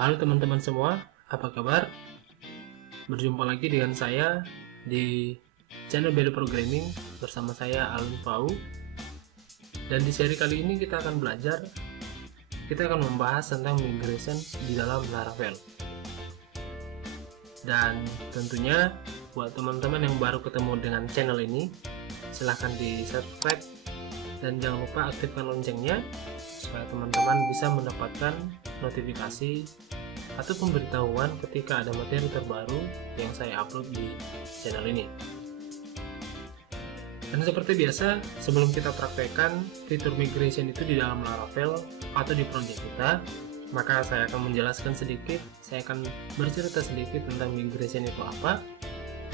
Halo teman-teman semua, apa kabar? Berjumpa lagi dengan saya di channel Belo Programming bersama saya Alun Pau. Dan di seri kali ini kita akan membahas tentang migration di dalam Laravel. Dan tentunya buat teman-teman yang baru ketemu dengan channel ini, silahkan di subscribe dan jangan lupa aktifkan loncengnya supaya teman-teman bisa mendapatkan notifikasi atau pemberitahuan ketika ada materi terbaru yang saya upload di channel ini. Dan seperti biasa, sebelum kita praktekkan fitur migration itu di dalam Laravel atau di project kita, maka saya akan menjelaskan sedikit, saya akan bercerita sedikit tentang migration itu apa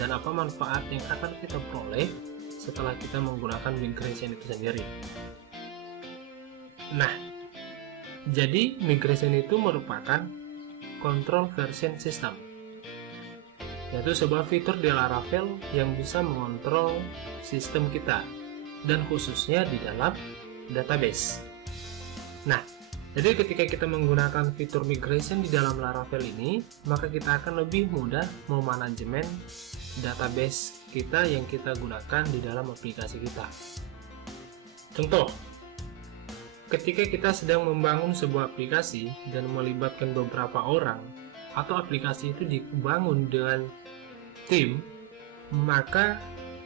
dan apa manfaat yang akan kita peroleh setelah kita menggunakan migration itu sendiri. Nah, jadi migration itu merupakan control version system, yaitu sebuah fitur di Laravel yang bisa mengontrol sistem kita dan khususnya di dalam database. Nah, jadi ketika kita menggunakan fitur migration di dalam Laravel ini, maka kita akan lebih mudah memanajemen database kita yang kita gunakan di dalam aplikasi kita. Contoh, ketika kita sedang membangun sebuah aplikasi dan melibatkan beberapa orang, atau aplikasi itu dibangun dengan tim, maka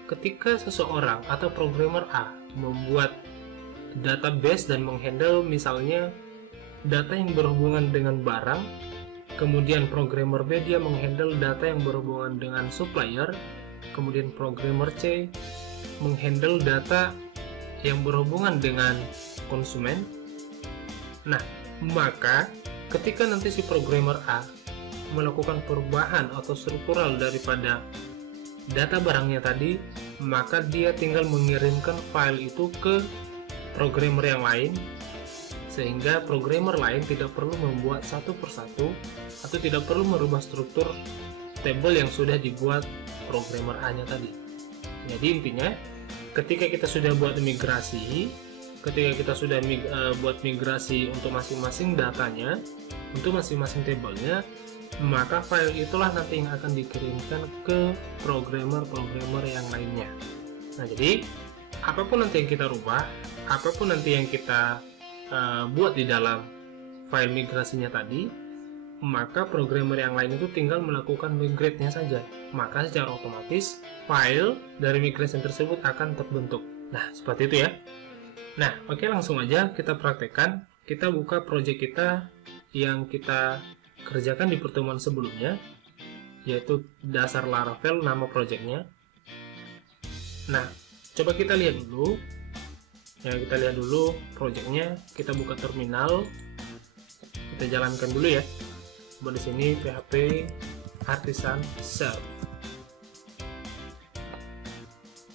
ketika seseorang atau programmer A membuat database dan menghandle misalnya data yang berhubungan dengan barang, kemudian programmer B dia menghandle data yang berhubungan dengan supplier, kemudian programmer C menghandle data yang berhubungan dengan konsumen. Nah, maka ketika nanti si programmer A melakukan perubahan atau struktural daripada data barangnya tadi, maka dia tinggal mengirimkan file itu ke programmer yang lain, sehingga programmer lain tidak perlu membuat satu persatu atau tidak perlu merubah struktur table yang sudah dibuat programmer A-nya tadi. Jadi intinya, ketika kita sudah buat migrasi, ketika kita sudah buat migrasi untuk masing-masing datanya, untuk masing-masing tabelnya, maka file itulah nanti yang akan dikirimkan ke programmer-programmer yang lainnya. Nah, jadi apapun nanti yang kita rubah, apapun nanti yang kita buat di dalam file migrasinya tadi, maka programmer yang lain itu tinggal melakukan migrate-nya saja. Maka secara otomatis file dari migration tersebut akan terbentuk. Nah, seperti itu ya. Nah, oke, langsung aja kita praktekkan. Kita buka project kita yang kita kerjakan di pertemuan sebelumnya, yaitu dasar Laravel, nama projectnya. Nah, coba kita lihat dulu. Ya, kita lihat dulu projectnya. Kita buka terminal, kita jalankan dulu ya. Coba di sini PHP Artisan Serve.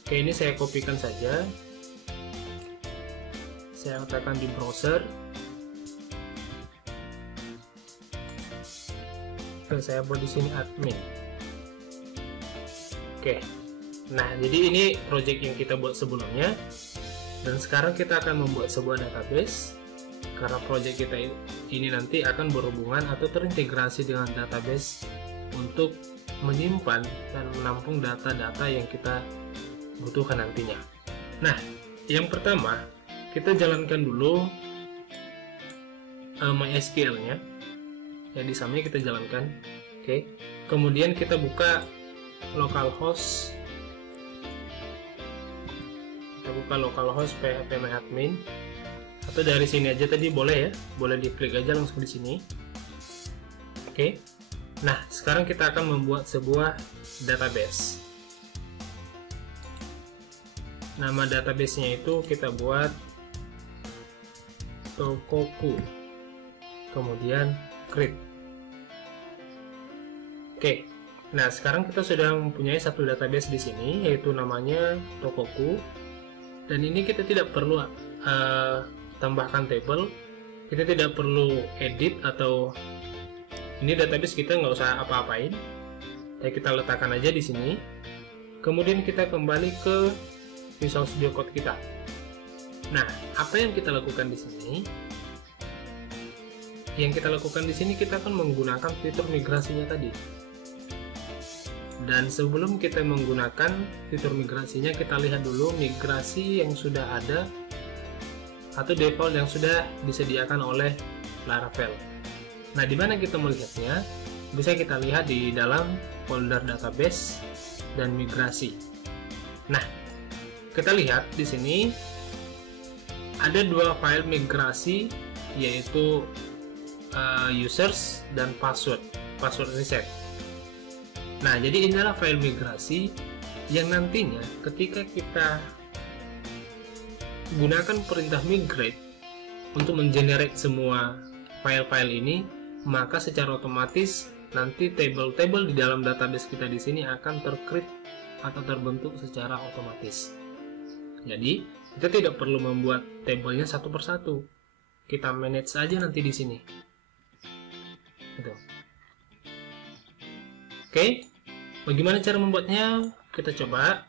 Oke, ini saya kopikan saja. Saya letakkan di browser. Oke, saya buat di sini admin. Oke. Nah, jadi ini project yang kita buat sebelumnya. Dan sekarang kita akan membuat sebuah database, karena project kita ini nanti akan berhubungan atau terintegrasi dengan database untuk menyimpan dan menampung data-data yang kita butuhkan nantinya. Nah, yang pertama kita jalankan dulu MySQL-nya. Ya, di samping kita jalankan. Oke. Kemudian kita buka localhost. Localhost phpMyAdmin, atau dari sini aja tadi boleh ya, boleh diklik aja langsung di sini. Oke. Nah, sekarang kita akan membuat sebuah database. Nama database-nya itu kita buat Tokoku, kemudian create. Oke. Nah, sekarang kita sudah mempunyai satu database di sini, yaitu namanya Tokoku. Dan ini kita tidak perlu tambahkan table, kita tidak perlu edit, atau ini database kita nggak usah apa-apain. Ya, kita letakkan aja di sini. Kemudian kita kembali ke Visual Studio Code kita. Nah, apa yang kita lakukan di sini? yang kita lakukan di sini, kita akan menggunakan fitur migrasinya tadi. Dan sebelum kita menggunakan fitur migrasinya, kita lihat dulu migrasi yang sudah ada atau default yang sudah disediakan oleh Laravel. Nah, di mana kita melihatnya? Bisa kita lihat di dalam folder database dan migrasi. Nah, kita lihat di sini ada dua file migrasi, yaitu users dan password reset. Nah, jadi inilah file migrasi yang nantinya ketika kita gunakan perintah migrate untuk mengenerate semua file-file ini, maka secara otomatis nanti table-table di dalam database kita di sini akan tercreate atau terbentuk secara otomatis. Jadi kita tidak perlu membuat tabelnya satu persatu, kita manage saja nanti di sini. Gitu. Oke, bagaimana cara membuatnya? Kita coba.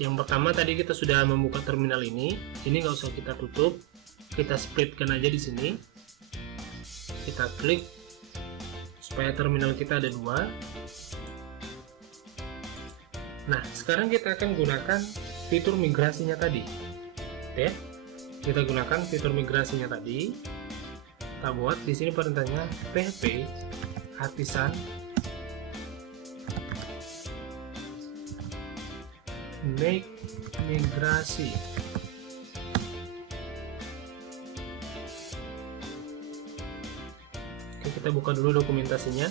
Yang pertama tadi kita sudah membuka terminal ini nggak usah kita tutup, kita splitkan aja di sini. Kita klik supaya terminal kita ada dua. Nah, sekarang kita akan gunakan fitur migrasinya tadi. Oke, kita gunakan fitur migrasinya tadi. Kita buat di sini perintahnya php artisan make migrasi. Oke, kita buka dulu dokumentasinya.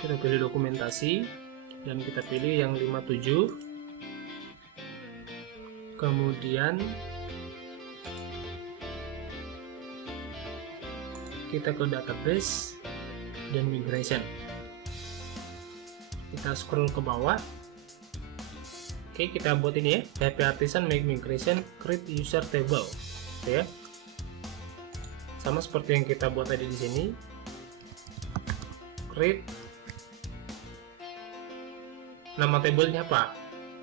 Kita pilih dokumentasi dan kita pilih yang 57. Kemudian kita ke database dan migration. Kita scroll ke bawah. Oke, kita buat ini ya, php artisan make migration create user table. Oke, ya. Sama seperti yang kita buat tadi di sini. Create nama tabelnya apa?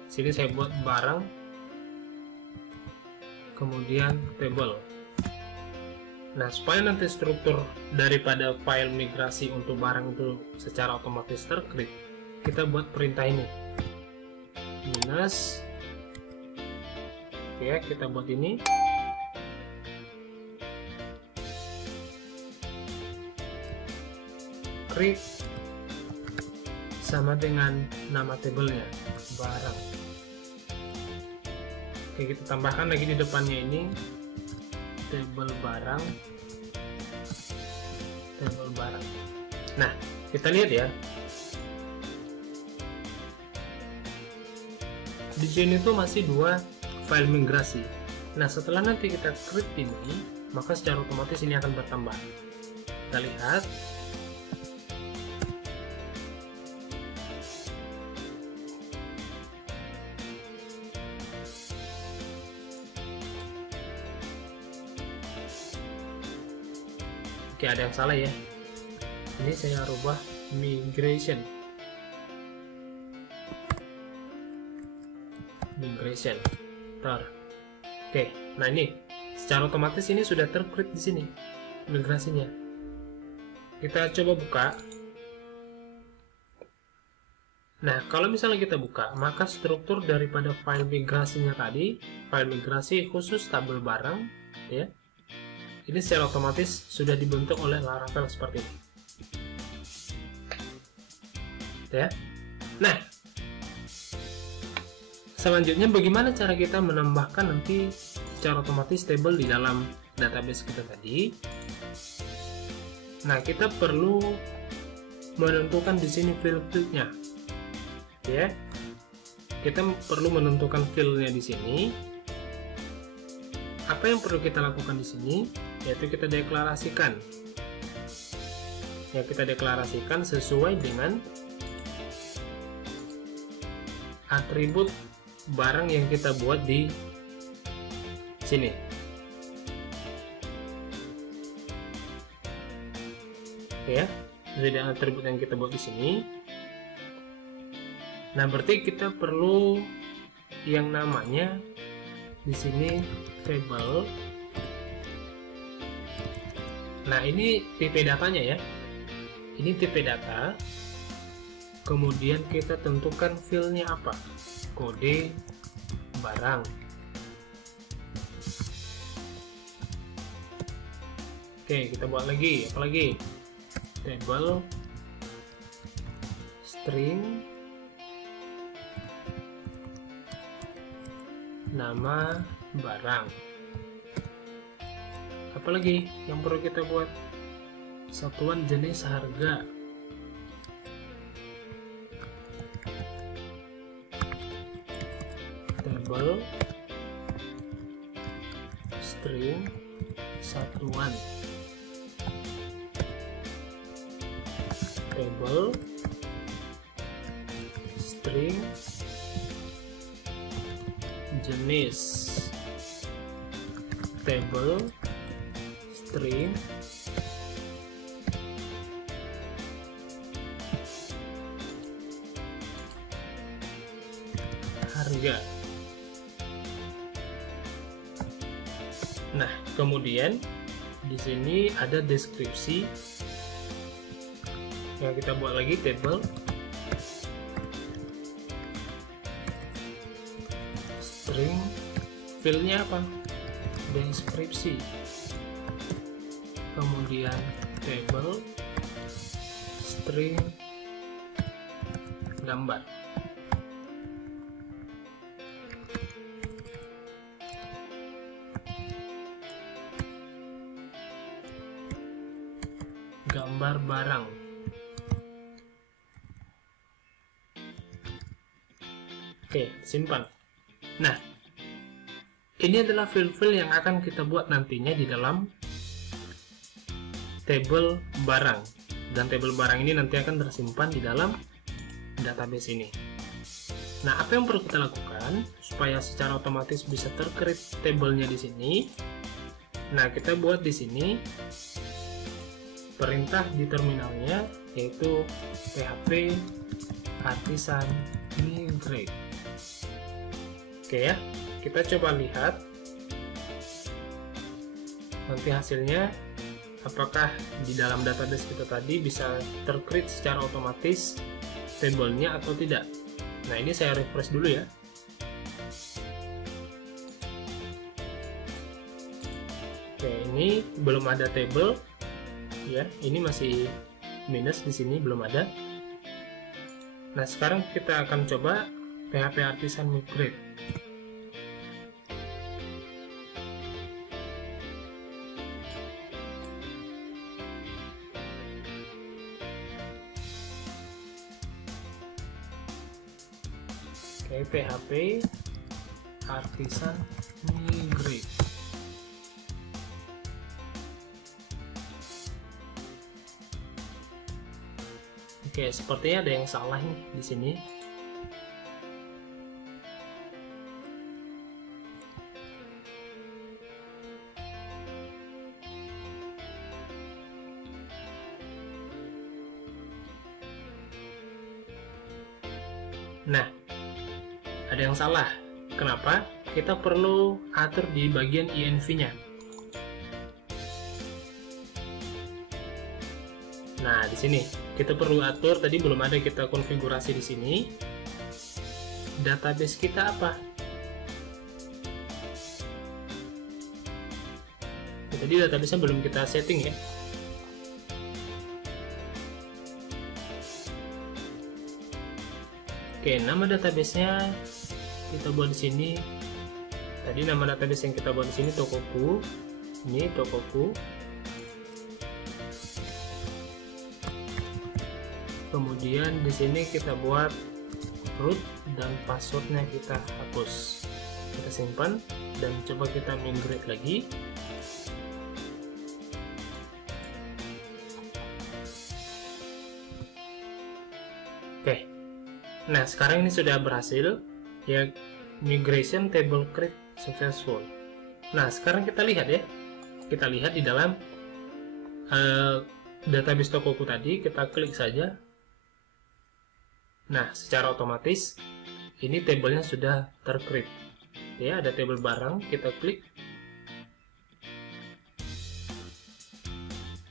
Sini saya buat barang, kemudian table. Nah, supaya nanti struktur daripada file migrasi untuk barang itu secara otomatis tercreate, kita buat perintah ini minus. Oke, kita buat ini create sama dengan nama tabelnya barang. Oke, kita tambahkan lagi di depannya ini table barang. Nah, kita lihat ya, di sini tuh masih dua file migrasi. Nah, setelah nanti kita create ini, maka secara otomatis ini akan bertambah. Kita lihat. Oke, ada yang salah ya. Ini saya rubah migration. Oke, nah ini secara otomatis ini sudah tercreate di sini migrasinya. Kita coba buka. Nah, kalau misalnya kita buka, maka struktur daripada file migrasinya tadi, file migrasi khusus tabel barang, ya, ini secara otomatis sudah dibentuk oleh Laravel seperti ini. Ya. Nah, selanjutnya bagaimana cara kita menambahkan nanti secara otomatis table di dalam database kita tadi? Nah, kita perlu menentukan di sini field-nya. Ya. Kita perlu menentukan field-nya di sini. Apa yang perlu kita lakukan di sini? Yaitu kita deklarasikan. Ya, kita deklarasikan sesuai dengan atribut barang yang kita buat di sini. Oke ya, sesuai dengan atribut yang kita buat di sini. Nah, berarti kita perlu yang namanya di sini table. Nah, ini tipe datanya ya. Ini tipe data. Kemudian kita tentukan filenya apa. Kode barang. Oke, kita buat lagi. Apa lagi? Table string nama barang. Apalagi yang perlu kita buat? Satuan jenis harga. Table string satuan. Table string jenis. Table string harga. Nah, kemudian di sini ada deskripsi. Ya, kita buat lagi table string filenya apa? Deskripsi. Kemudian table string gambar. Gambar barang. Oke, simpan. Nah, ini adalah file-file yang akan kita buat nantinya di dalam table barang. Dan table barang ini nanti akan tersimpan di dalam database ini. Nah, apa yang perlu kita lakukan supaya secara otomatis bisa tercreate tabelenya di sini? Nah, kita buat di sini perintah di terminalnya, yaitu php artisan migrate. Oke ya, kita coba lihat nanti hasilnya apakah di dalam database kita tadi bisa tercreate secara otomatis tabelnya atau tidak. Nah, ini saya refresh dulu ya. Oke, ini belum ada table ya, ini masih minus di sini, belum ada. Nah, sekarang kita akan coba php artisan migrate. Oke, php artisan migrate. Oke, sepertinya ada yang salah nih di sini. Nah, ada yang salah. Kenapa? Kita perlu atur di bagian env-nya. Nah, di sini kita perlu atur, tadi belum ada kita konfigurasi di sini. Database kita apa? Jadi database-nya belum kita setting ya. Oke, nama database-nya kita buat di sini. Tadi nama database yang kita buat di sini Tokoku. Ini Tokoku. Kemudian di sini kita buat root dan passwordnya kita hapus. Kita simpan dan coba kita migrate lagi. Oke. Nah, sekarang ini sudah berhasil ya, migration table create successful. Nah, sekarang kita lihat ya. Kita lihat di dalam database Tokoku tadi, kita klik saja. Nah, secara otomatis ini tabelnya sudah tercreate. Ya, ada tabel barang, kita klik.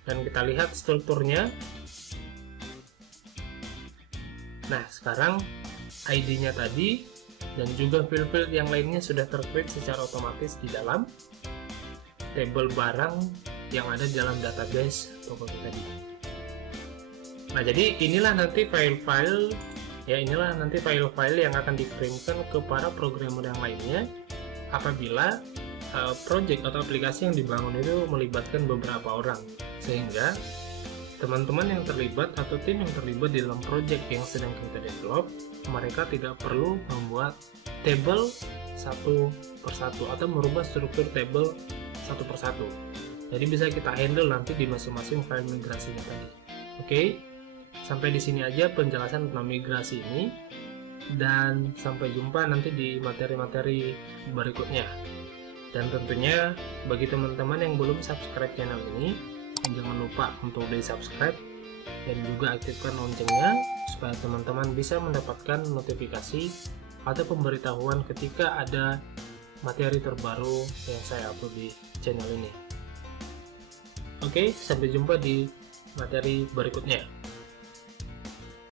Dan kita lihat strukturnya. Nah, sekarang ID-nya tadi dan juga field-field yang lainnya sudah tercreate secara otomatis di dalam tabel barang yang ada di dalam database toko kita tadi. Nah, jadi inilah nanti file-file yang akan dikirimkan ke para programmer yang lainnya apabila project atau aplikasi yang dibangun itu melibatkan beberapa orang, sehingga teman-teman yang terlibat atau tim yang terlibat di dalam project yang sedang kita develop, mereka tidak perlu membuat table satu persatu atau merubah struktur table satu persatu. Jadi bisa kita handle nanti di masing-masing file migrasinya tadi. Oke, sampai di sini aja penjelasan tentang migrasi ini, dan sampai jumpa nanti di materi-materi berikutnya. Dan tentunya bagi teman-teman yang belum subscribe channel ini, jangan lupa untuk di subscribe dan juga aktifkan loncengnya supaya teman-teman bisa mendapatkan notifikasi atau pemberitahuan ketika ada materi terbaru yang saya upload di channel ini. Oke, sampai jumpa di materi berikutnya.